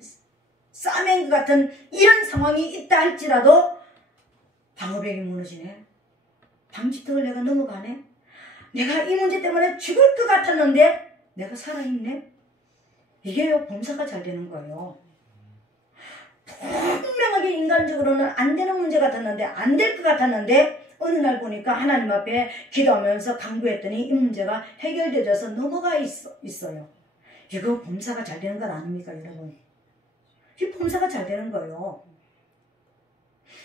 싸맨 것 같은 이런 상황이 있다 할지라도 방어벽이 무너지네. 방지턱을 내가 넘어가네. 내가 이 문제 때문에 죽을 것 같았는데 내가 살아있네. 이게요, 범사가 잘 되는 거예요. 분명하게 인간적으로는 안 되는 문제 같았는데 안 될 것 같았는데 어느 날 보니까 하나님 앞에 기도하면서 간구했더니 이 문제가 해결되어서 넘어가 있어요. 이거 범사가 잘 되는 건 아닙니까, 여러분? 이 범사가 잘 되는 거예요.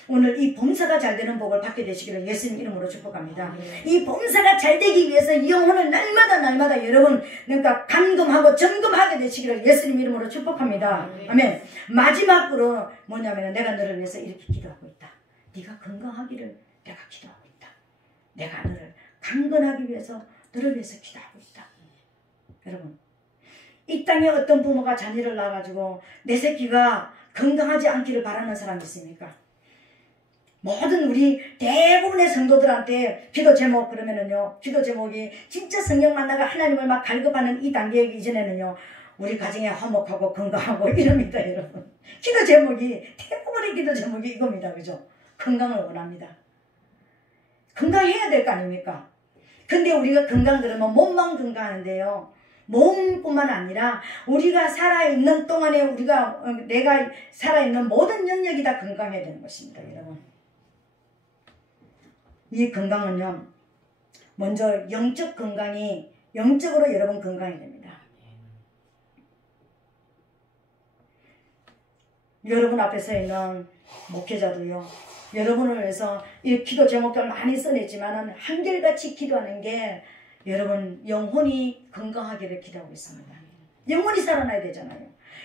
오늘 이 범사가 잘 되는 복을 받게 되시기를 예수님 이름으로 축복합니다. 이 범사가 잘 되기 위해서 이 영혼을 날마다 여러분 그러니까 감금하고 점검하게 되시기를 예수님 이름으로 축복합니다. 아멘. 마지막으로 뭐냐면 내가 너를 위해서 이렇게 기도하고 있다. 네가 건강하기를 내가 기도하고 있다. 내가 너를 강건하기 위해서 너를 위해서 기도하고 있다. 여러분, 이 땅에 어떤 부모가 자녀를 낳아가지고 내 새끼가 건강하지 않기를 바라는 사람이 있습니까? 모든 우리 대부분의 성도들한테 기도 제목 그러면은요, 기도 제목이 진짜 성령 만나가 하나님을 막 갈급하는 이 단계 이전에는요, 우리 가정에 화목하고 건강하고 이럽니다, 여러분. 기도 제목이, 대부분의 기도 제목이 이겁니다, 그죠? 건강을 원합니다. 건강해야 될 거 아닙니까? 근데 우리가 건강 그러면 몸만 건강하는데요, 몸뿐만 아니라 우리가 살아있는 동안에 내가 살아있는 모든 영역이 다 건강해야 되는 것입니다, 여러분. 이 건강은요, 먼저 영적 건강이, 영적으로 여러분 건강해야 됩니다. 여러분 앞에 서 있는 목회자도요, 여러분을 위해서 이 기도 제목들 많이 써냈지만 한결같이 기도하는 게 여러분 영혼이 건강하기를 기도하고 있습니다. 영혼이 살아나야 되잖아요.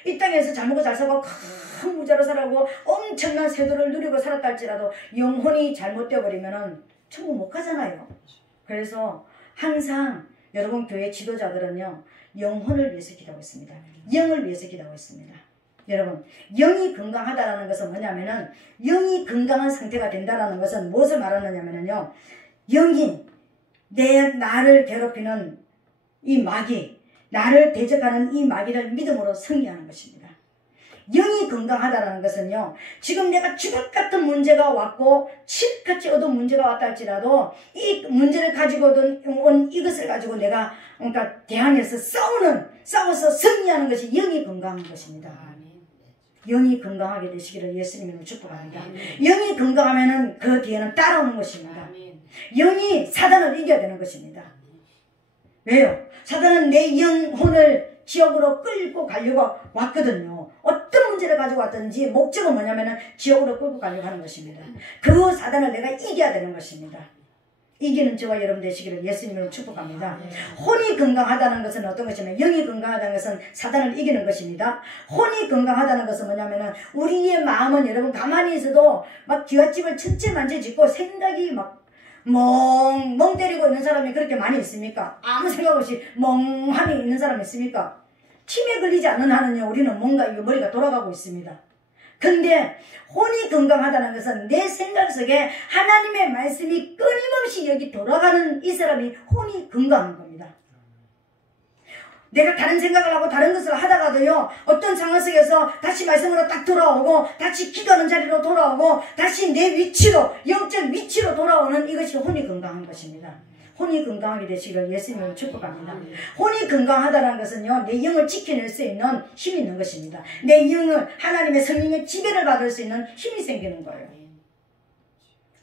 이 땅에서 잘 먹고 잘 살고 큰 부자로 살아고 엄청난 세도를 누리고 살았다 할지라도 영혼이 잘못되어 버리면은 천국 못 가잖아요. 그래서 항상 여러분 교회 지도자들은요, 영혼을 위해서 기도하고 있습니다. 영을 위해서 기도하고 있습니다. 여러분, 영이 건강하다는 것은 뭐냐면은, 영이 건강한 상태가 된다는 것은 무엇을 말하느냐면요, 영이 나를 괴롭히는 이 마귀, 나를 대적하는 이 마귀를 믿음으로 승리하는 것입니다. 영이 건강하다는 것은요, 지금 내가 죽을 것 같은 문제가 왔고 칠같이 어두운 문제가 왔다 할지라도 이 문제를 가지고 온 이것을 가지고 내가 그러니까 대항해서 싸워서 승리하는 것이 영이 건강한 것입니다. 영이 건강하게 되시기를 예수님으로 축복합니다. 영이 건강하면은 그 뒤에는 따라오는 것입니다. 영이 사단을 이겨야 되는 것입니다. 왜요? 사단은 내 영혼을 지옥으로 끌고 가려고 왔거든요. 어떤 문제를 가지고 왔든지 목적은 뭐냐면은 지옥으로 끌고 가려고 하는 것입니다. 그 사단을 내가 이겨야 되는 것입니다. 이기는 저와 여러분 되시기를 예수님으로 축복합니다. 혼이 건강하다는 것은 어떤 것이냐면, 영이 건강하다는 것은 사단을 이기는 것입니다. 혼이 건강하다는 것은 뭐냐면은 우리의 마음은 여러분 가만히 있어도 막 쥐어집을 천체만체 짓고 생각이 막 멍 때리고 있는 사람이 그렇게 많이 있습니까? 아무 생각 없이 멍하니 있는 사람이 있습니까? 치매 걸리지 않는 한은요, 우리는 뭔가 머리가 돌아가고 있습니다. 근데 혼이 건강하다는 것은 내 생각 속에 하나님의 말씀이 끊임없이 여기 돌아가는 이 사람이 혼이 건강한 겁니다. 내가 다른 생각을 하고 다른 것을 하다가도요, 어떤 상황 속에서 다시 말씀으로 딱 돌아오고 다시 기도하는 자리로 돌아오고 다시 내 위치로, 영적 위치로 돌아오는 이것이 혼이 건강한 것입니다. 혼이 건강하게 되시기를 예수님을 축복합니다. 혼이 건강하다는 것은요, 내 영을 지켜낼 수 있는 힘이 있는 것입니다. 내 영을 하나님의 성령의 지배를 받을 수 있는 힘이 생기는 거예요.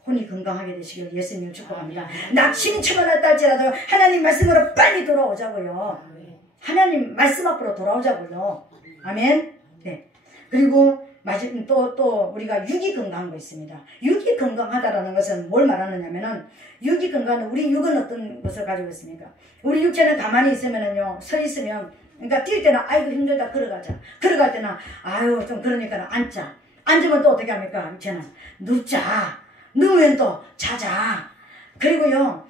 혼이 건강하게 되시기를 예수님을 축복합니다. 낙심이 쳐났다 할지라도 하나님 말씀으로 빨리 돌아오자고요. 하나님 말씀 앞으로 돌아오자고요. 아멘. 네. 그리고 또 우리가 육이 건강한 거 있습니다. 육이 건강하다라는 것은 뭘 말하느냐면은, 육이 건강은, 우리 육은 어떤 것을 가지고 있습니까? 우리 육체는 가만히 있으면은요, 서 있으면, 그러니까 뛸 때는 아이고 힘들다 걸어가자. 걸어갈 때는 아유 좀 그러니까 앉자. 앉으면 또 어떻게 합니까? 육체는 눕자. 누우면 또 자자. 그리고요,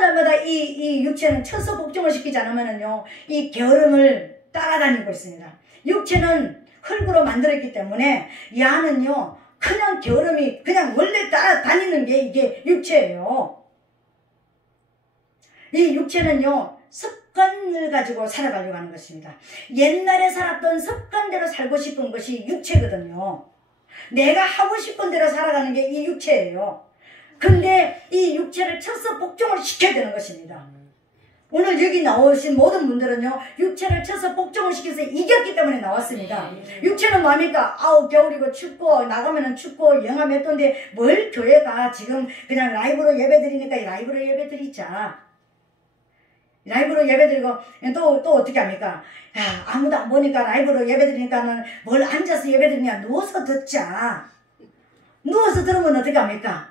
날마다 이 육체는 천서 복종을 시키지 않으면은요, 이 게으름을 따라다니고 있습니다. 육체는 흙으로 만들었기 때문에 야는요 그냥 겨름이 그냥 원래 따라다니는 게 이게 육체예요. 이 육체는요 습관을 가지고 살아가려고 하는 것입니다. 옛날에 살았던 습관대로 살고 싶은 것이 육체거든요. 내가 하고 싶은 대로 살아가는 게 이 육체예요. 근데 이 육체를 쳐서 복종을 시켜야 되는 것입니다. 오늘 여기 나오신 모든 분들은요 육체를 쳐서 복종을 시켜서 이겼기 때문에 나왔습니다. 육체는 뭐합니까? 아우 겨울이고 춥고 나가면은 춥고 영하 몇 도인데 뭘 교회 가. 지금 그냥 라이브로 예배드리니까 라이브로 예배드리자. 라이브로 예배드리고 또 어떻게 합니까? 야, 아무도 안 보니까 라이브로 예배드리니까는 뭘 앉아서 예배드리냐. 누워서 듣자. 누워서 들으면 어떻게 합니까?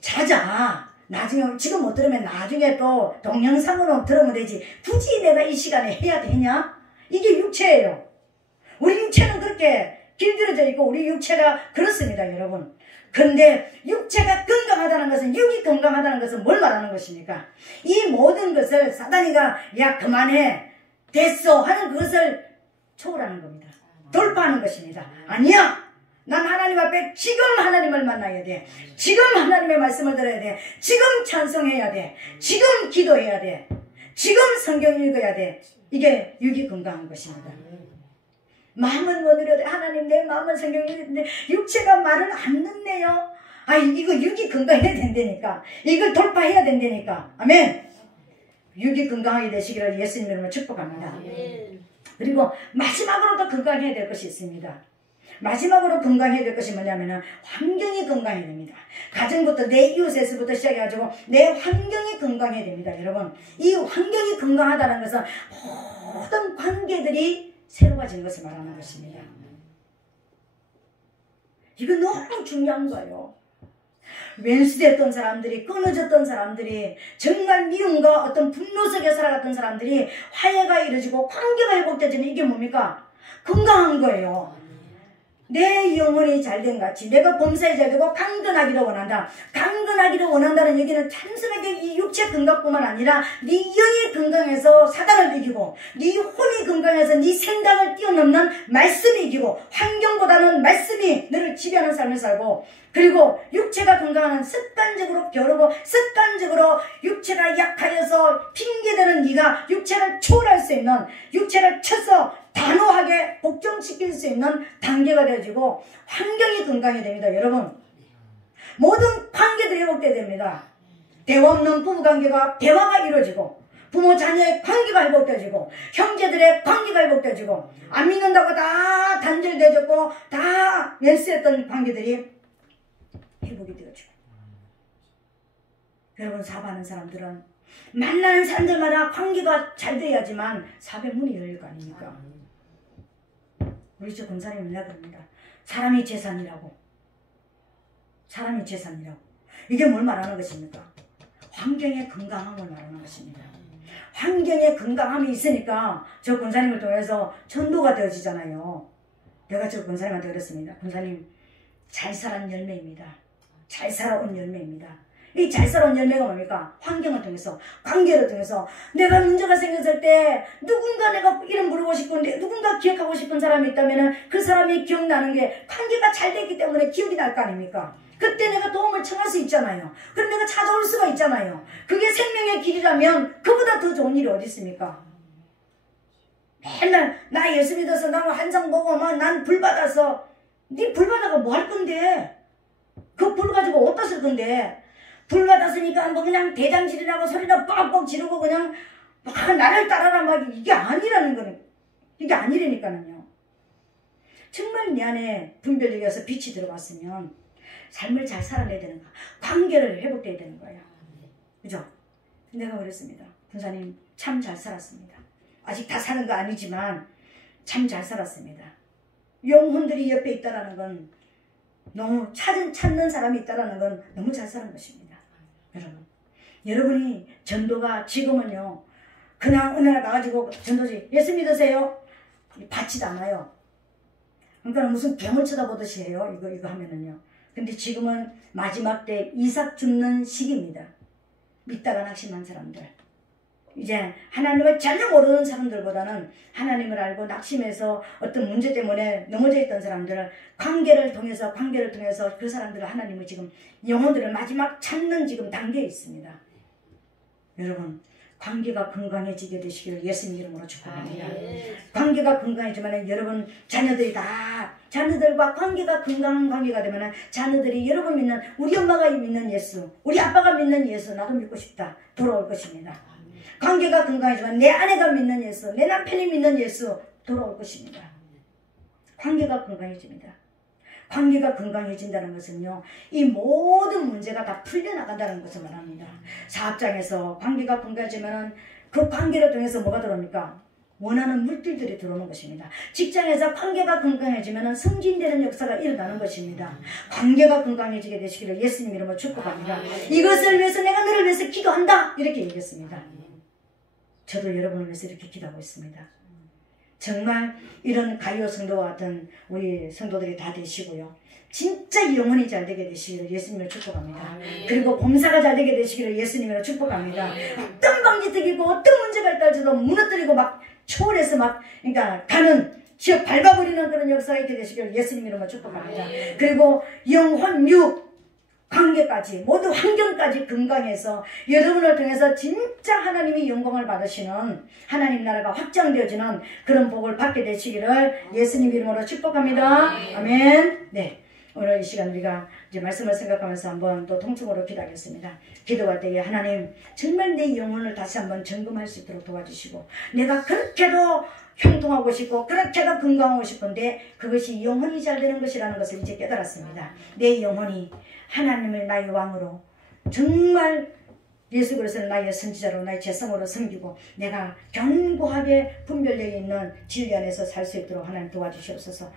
자자. 나중에 지금 못 들으면 나중에 또 동영상으로 들으면 되지. 굳이 내가 이 시간에 해야 되냐? 이게 육체예요. 우리 육체는 그렇게 길들여져 있고 우리 육체가 그렇습니다, 여러분. 근데 육체가 건강하다는 것은, 육이 건강하다는 것은 뭘 말하는 것입니까? 이 모든 것을 사단이가 야 그만해 됐어 하는 그것을 초월하는 겁니다. 돌파하는 것입니다. 아니야. 난 하나님 앞에 지금 하나님을 만나야 돼. 지금 하나님의 말씀을 들어야 돼. 지금 찬송해야 돼. 지금 기도해야 돼. 지금 성경 읽어야 돼. 이게 육이 건강한 것입니다. 마음은 원으로 하나님 내 마음은 성경 읽는데 육체가 말을 안 듣네요. 아 이거 육이 건강해야 된다니까. 이걸 돌파해야 된다니까. 아멘. 육이 건강하게 되시기를 예수님 이름으로 축복합니다. 그리고 마지막으로 더 건강해야 될 것이 있습니다. 마지막으로 건강해야 될 것이 뭐냐면은 환경이 건강해야 됩니다. 가정부터 내 이웃에서부터 시작해가지고 내 환경이 건강해야 됩니다. 여러분 이 환경이 건강하다는 것은 모든 관계들이 새로워지는 것을 말하는 것입니다. 이거 너무 중요한 거예요. 왼수됐던 사람들이, 끊어졌던 사람들이, 정말 미움과 어떤 분노 속에 살아갔던 사람들이 화해가 이루어지고 관계가 회복되지는 이게 뭡니까? 건강한 거예요. 내 영혼이 잘된 같이 내가 범사에 잘되고 강건하기를 원한다. 강건하기를 원한다는 얘기는 단순하게 이 육체 건강뿐만 아니라 네 영이 건강해서 사단을 이기고 네 혼이 건강해서 네 생각을 뛰어넘는 말씀이 이기고 환경보다는 말씀이 너를 지배하는 삶을 살고 그리고 육체가 건강한 습관적으로 겨루고 습관적으로 육체가 약하여서 핑계대는 네가 육체를 초월할 수 있는 육체를 쳐서 단호하게 복종시킬 수 있는 단계가 되어지고 환경이 건강해야 됩니다. 여러분 모든 관계도 회복돼야 됩니다. 대화 없는 부부관계가 대화가 이루어지고 부모 자녀의 관계가 회복되어지고 형제들의 관계가 회복되어지고 안 믿는다고 다 단절되어졌고 다 멸시했던 관계들이 회복이 되어지고 여러분 사업하는 사람들은 만나는 사람들마다 관계가 잘 돼야지만 사업의 문이 열릴 거 아닙니까? 우리 저 권사님은 내가 그럽니다. 사람이 재산이라고. 사람이 재산이라고. 이게 뭘 말하는 것입니까? 환경의 건강함을 말하는 것입니다. 환경의 건강함이 있으니까 저 권사님을 통해서 전도가 되어지잖아요. 내가 저 권사님한테 그랬습니다. 권사님 잘 살아온 열매입니다. 잘 살아온 열매입니다. 이 잘 살아온 열매가 뭡니까? 환경을 통해서, 관계를 통해서 내가 문제가 생겼을 때 누군가 내가 이름 부르고 싶은데 누군가 기억하고 싶은 사람이 있다면 그 사람이 기억나는 게 관계가 잘 됐기 때문에 기억이 날 거 아닙니까? 그때 내가 도움을 청할 수 있잖아요. 그럼 내가 찾아올 수가 있잖아요. 그게 생명의 길이라면 그보다 더 좋은 일이 어디 있습니까? 맨날 나 예수 믿어서 나 한상 보고 막 난 불 받아서 네 불 받아가 뭐 할 건데? 그 불 가지고 어디다 쓸 건데? 불 받았으니까 뭐 그냥 대장질이라고 소리나 뻑뻑 지르고 그냥 막 나를 따라라 막 이게 아니라는 거는 이게 아니라니까는요. 정말 내 안에 분별력이 어서 빛이 들어갔으면 삶을 잘 살아내야 되는 거야. 관계를 회복해야 되는 거야. 그죠? 내가 그랬습니다. 군사님 참 잘 살았습니다. 아직 다 사는 거 아니지만 참 잘 살았습니다. 영혼들이 옆에 있다라는 건 너무 찾는 사람이 있다라는 건 너무 잘 사는 것입니다. 여러분이 전도가 지금은요 그냥 어느 날 가가지고 전도지 예수 믿으세요? 받지도 않아요. 그러니까 무슨 괴물 쳐다보듯이 해요. 이거 하면은요. 근데 지금은 마지막 때 이삭 줍는 시기입니다. 믿다가 낙심한 사람들 이제 하나님을 전혀 모르는 사람들보다는 하나님을 알고 낙심해서 어떤 문제 때문에 넘어져 있던 사람들을 관계를 통해서 그 사람들을 하나님을 지금 영혼들을 마지막 찾는 지금 단계에 있습니다. 여러분, 관계가 건강해지게 되시기를 예수님 이름으로 축복합니다. 관계가 건강해지면 여러분 자녀들과 관계가 건강한 관계가 되면 자녀들이 여러분 믿는, 우리 엄마가 믿는 예수, 우리 아빠가 믿는 예수 나도 믿고 싶다 돌아올 것입니다. 관계가 건강해지면 내 아내가 믿는 예수, 내 남편이 믿는 예수 돌아올 것입니다. 관계가 건강해집니다. 관계가 건강해진다는 것은요, 이 모든 문제가 다 풀려나간다는 것을 말합니다. 사업장에서 관계가 건강해지면 그 관계를 통해서 뭐가 들어옵니까? 원하는 물질들이 들어오는 것입니다. 직장에서 관계가 건강해지면 승진되는 역사가 일어나는 것입니다. 관계가 건강해지게 되시기를 예수님 이름으로 축복합니다. 이것을 위해서 내가 너를 위해서 기도한다 이렇게 얘기했습니다. 저도 여러분을 위해서 이렇게 기도하고 있습니다. 정말 이런 가요 성도와 같은 우리 성도들이 다 되시고요. 진짜 영혼이 잘 되게 되시기를 예수님을 축복합니다. 그리고 봉사가 잘 되게 되시기를 예수님으로 축복합니다. 어떤 방지턱이고 어떤 문제가 있다 할지라도 무너뜨리고 막 초월해서 막 그러니까 가는 지역 밟아버리는 그런 역사가 있게 되시기를 예수님 이름으로 축복합니다. 그리고 영혼, 육, 관계까지 모두 환경까지 건강해서 여러분을 통해서 진짜 하나님이 영광을 받으시는 하나님 나라가 확장되어지는 그런 복을 받게 되시기를 예수님 이름으로 축복합니다. 아멘. 네, 오늘 이 시간 우리가 이제 말씀을 생각하면서 한번 또 통성으로 기도하겠습니다. 기도할 때에 하나님 정말 내 영혼을 다시 한번 점검할 수 있도록 도와주시고, 내가 그렇게도 형통하고 싶고 그렇게도 건강하고 싶은데 그것이 영혼이 잘 되는 것이라는 것을 이제 깨달았습니다. 내 영혼이 하나님을 나의 왕으로, 정말 예수 그리스도를 나의 선지자로, 나의 재성으로 섬기고 내가 견고하게 분별되어 있는 진리 안에서 살 수 있도록 하나님 도와주시옵소서.